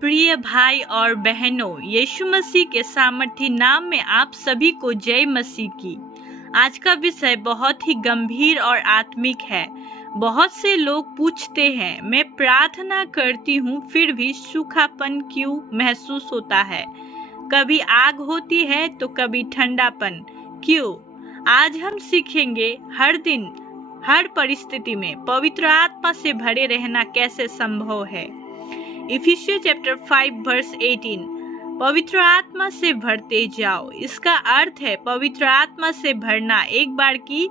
प्रिय भाई और बहनों, यीशु मसीह के सामर्थी नाम में आप सभी को जय मसीह की। आज का विषय बहुत ही गंभीर और आत्मिक है। बहुत से लोग पूछते हैं, मैं प्रार्थना करती हूँ फिर भी सूखापन क्यों महसूस होता है। कभी आग होती है तो कभी ठंडापन क्यों। आज हम सीखेंगे हर दिन हर परिस्थिति में पवित्र आत्मा से भरे रहना कैसे संभव है। इफिसियों चैप्टर 5 वर्स 18, पवित्र आत्मा से भरते जाओ। इसका अर्थ है पवित्र आत्मा से भरना एक बार की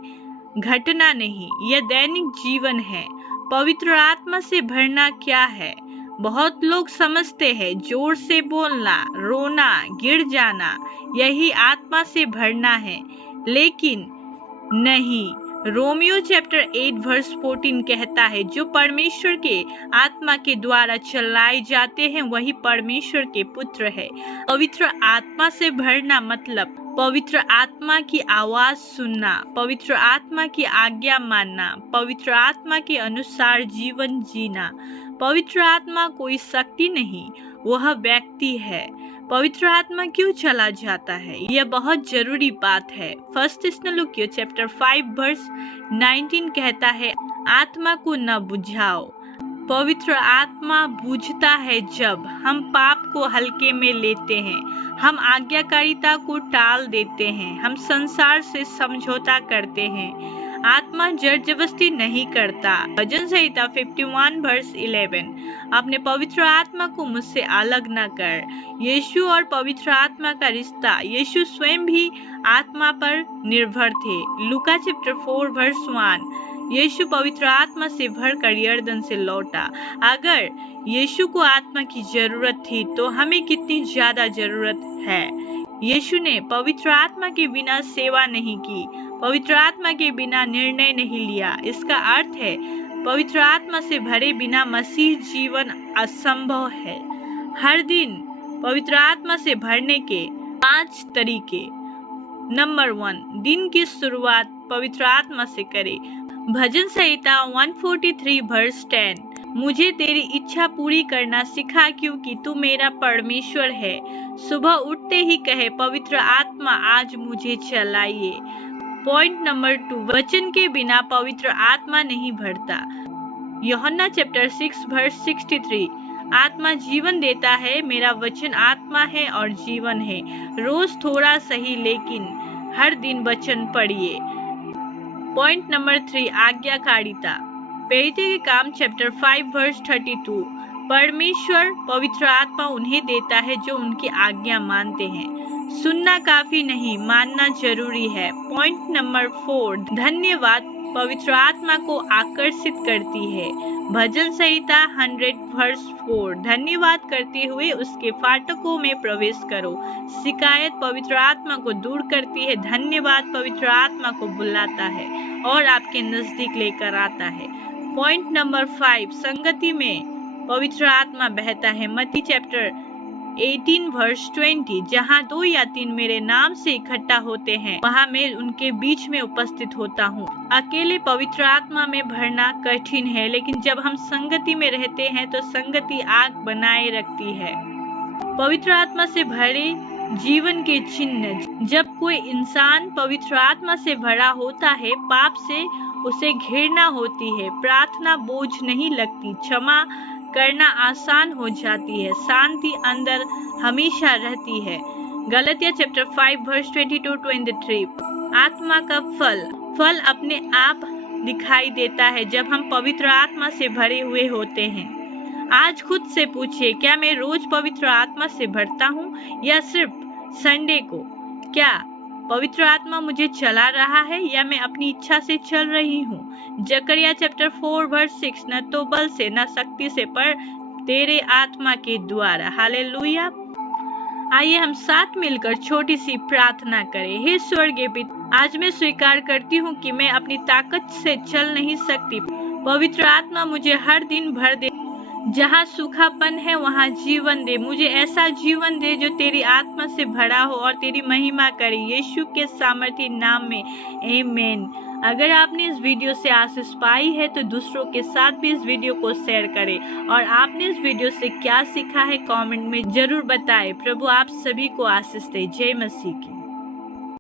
घटना नहीं, यह दैनिक जीवन है। पवित्र आत्मा से भरना क्या है? बहुत लोग समझते हैं जोर से बोलना, रोना, गिर जाना यही आत्मा से भरना है, लेकिन नहीं। रोमियो चैप्टर 8 वर्स 14 कहता है, जो परमेश्वर के आत्मा के द्वारा चलाए जाते हैं वही परमेश्वर के पुत्र है। पवित्र आत्मा से भरना मतलब पवित्र आत्मा की आवाज सुनना, पवित्र आत्मा की आज्ञा मानना, पवित्र आत्मा के अनुसार जीवन जीना। पवित्र आत्मा कोई शक्ति नहीं, वह व्यक्ति है। पवित्र आत्मा क्यों चला जाता है, यह बहुत जरूरी बात है। फर्स्ट थिस्सलुनीकियों चैप्टर 5 वर्स 19 कहता है, आत्मा को न बुझाओ। पवित्र आत्मा बुझता है जब हम पाप को हल्के में लेते हैं, हम आज्ञाकारिता को टाल देते हैं, हम संसार से समझौता करते हैं। आत्मा जबरदस्ती नहीं करता। भजन संहिता 51 वर्स 11, अपने पवित्र आत्मा को मुझसे अलग न कर। यीशु और पवित्र आत्मा का रिश्ता, यीशु स्वयं भी आत्मा पर निर्भर थे। लूका चैप्टर 4 वर्स 1, यीशु पवित्र आत्मा से भरकर यरदन से लौटा। अगर यीशु को आत्मा की जरूरत थी तो हमें कितनी ज्यादा जरूरत है। यीशु ने पवित्र आत्मा के बिना सेवा नहीं की, पवित्र आत्मा के बिना निर्णय नहीं लिया। इसका अर्थ है पवित्र आत्मा से भरे बिना मसीह जीवन असंभव है। हर दिन पवित्र आत्मा से भरने के 5 तरीके। नंबर 1, दिन की शुरुआत पवित्र आत्मा से करें। भजन संहिता 143 वर्स 10, मुझे तेरी इच्छा पूरी करना सिखा क्योंकि तू मेरा परमेश्वर है। सुबह उठते ही कहे, पवित्र आत्मा आज मुझे चलाइए। पॉइंट नंबर 2, वचन के बिना पवित्र आत्मा नहीं भरता। यूहन्ना चैप्टर 6 वर्स 63, आत्मा जीवन देता है, मेरा वचन आत्मा है और जीवन है। रोज थोड़ा सही लेकिन हर दिन वचन पढ़िए। Point number 3, आज्ञाकारिता। प्रेरितों के काम चैप्टर 5 वर्स 32, परमेश्वर पवित्र आत्मा उन्हें देता है जो उनकी आज्ञा मानते हैं। सुनना काफी नहीं, मानना जरूरी है। पॉइंट नंबर 4, धन्यवाद पवित्र आत्मा को आकर्षित करती है। भजन संहिता 100 वर्स 4, धन्यवाद करते हुए उसके फाटकों में प्रवेश करो। शिकायत पवित्र आत्मा को दूर करती है, धन्यवाद पवित्र आत्मा को बुलाता है और आपके नजदीक लेकर आता है। पॉइंट नंबर 5, संगति में पवित्र आत्मा बहता है। मत्ती चैप्टर 18 वर्स 20, जहाँ 2 या 3 मेरे नाम से इकट्ठा होते हैं वहाँ मैं उनके बीच में उपस्थित होता हूँ। अकेले पवित्र आत्मा में भरना कठिन है, लेकिन जब हम संगति में रहते हैं तो संगति आग बनाए रखती है। पवित्र आत्मा से भरे जीवन के चिन्ह। जब कोई इंसान पवित्र आत्मा से भरा होता है, पाप से उसे घृणा होती है, प्रार्थना बोझ नहीं लगती, क्षमा करना आसान हो जाती है, शांति अंदर हमेशा रहती है। गलतिया चैप्टर 5 वर्स 22-23, आत्मा का फल अपने आप दिखाई देता है जब हम पवित्र आत्मा से भरे हुए होते हैं। आज खुद से पूछिए, क्या मैं रोज पवित्र आत्मा से भरता हूँ या सिर्फ संडे को? क्या पवित्र आत्मा मुझे चला रहा है या मैं अपनी इच्छा से चल रही हूँ? जकरिया चैप्टर 4 वर्स 6, न तो बल से न शक्ति से पर तेरे आत्मा के द्वारा। हालेलुया। आइए हम साथ मिलकर छोटी सी प्रार्थना करें। हे स्वर्गीय पिता, आज मैं स्वीकार करती हूँ कि मैं अपनी ताकत से चल नहीं सकती। पवित्र आत्मा मुझे हर दिन भर दे। जहाँ सूखापन है वहाँ जीवन दे। मुझे ऐसा जीवन दे जो तेरी आत्मा से भरा हो और तेरी महिमा करे, यीशु के सामर्थी नाम में, आमीन। अगर आपने इस वीडियो से आशीष पाई है तो दूसरों के साथ भी इस वीडियो को शेयर करें और आपने इस वीडियो से क्या सीखा है कमेंट में जरूर बताएं। प्रभु आप सभी को आशीष दे। जय मसीह की।